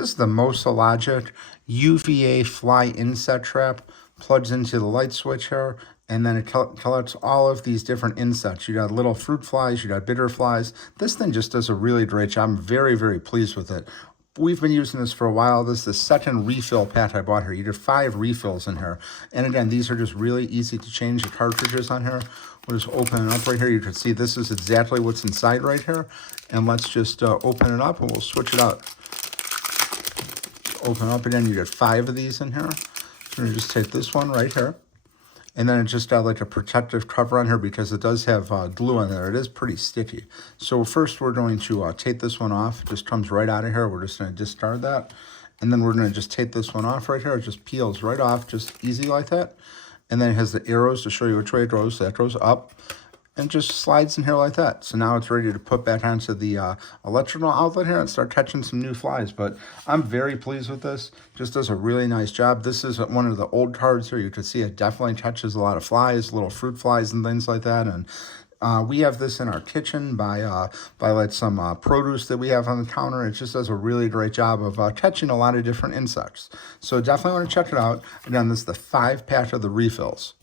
This is the Mosalogic UVA fly insect trap. Plugs into the light switch here, and then it collects all of these different insects. You got little fruit flies, you got bitter flies. This thing just does a really great job. I'm very, very pleased with it. We've been using this for a while. This is the second refill pack I bought here. You get 5 refills in here. And again, these are just really easy to change the cartridges on here. We'll just open it up right here. You can see this is exactly what's inside right here. And let's just open it up and we'll switch it out. Open up again, you get 5 of these in here. So you just take this one right here. And then it just got like a protective cover on here because it does have glue on there. It is pretty sticky. So first we're going to take this one off. It just comes right out of here. We're just going to discard that. And then we're going to just take this one off right here. It just peels right off, just easy like that. And then it has the arrows to show you which way it goes. So that goes up and just slides in here like that. So now it's ready to put back onto the electrical outlet here and start catching some new flies. But I'm very pleased with this. Just does a really nice job. This is one of the old cards here. You can see it definitely catches a lot of flies, little fruit flies and things like that. And we have this in our kitchen by like some produce that we have on the counter. It just does a really great job of catching a lot of different insects. So definitely want to check it out. Again, this is the 5 pack of the refills.